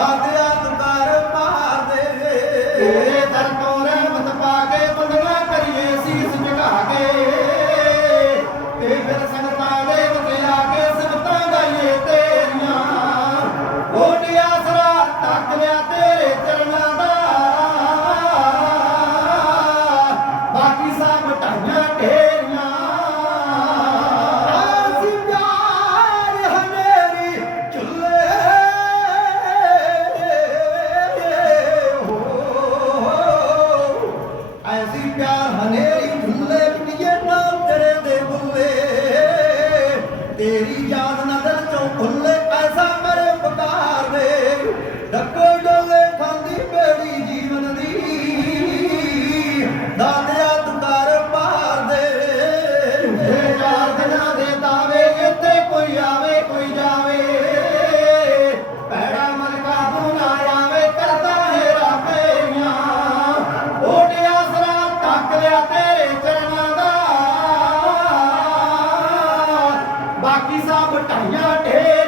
ਦਾਦਿਆ ਤੁਕਾਰ ਮਾਰ ਦੇ। ਤੇਰੇ ਦਰ ਤੋਂ ਰਹਿਮਤ ਪਾ ਕੇ ਬੰਦਨਾ ਕਰੀਏ ਸੀਸ ਝੁਕਾ ਕੇ। ਤੇ ਫਿਰ ਸੰਗਤਾਂ ਦੇ ਵਿੱਚ ਆ ਕੇ ਸੰਗਤਾਂ ਗਾਈਏ ਤੇਰੀਆਂ। ਕੋਟਿਆ ਸਰਾ ਤੱਕ ਲਿਆ ਪਿਆਰ ਹਨੇਰੀ ਢੁੱਲੇ ਮਿਟੀਏ ਨਾ ਤੇਰੇ ਦੇ ਬੁੱਲੇ ਤੇਰੀ ਯਾਦ ਨਾ ਲਿਆ ਤੇਰੇ ਚਰਨਾਂ ਦਾ। ਬਾਕੀ ਸਭ ਢਾਈਆਂ ਢੇ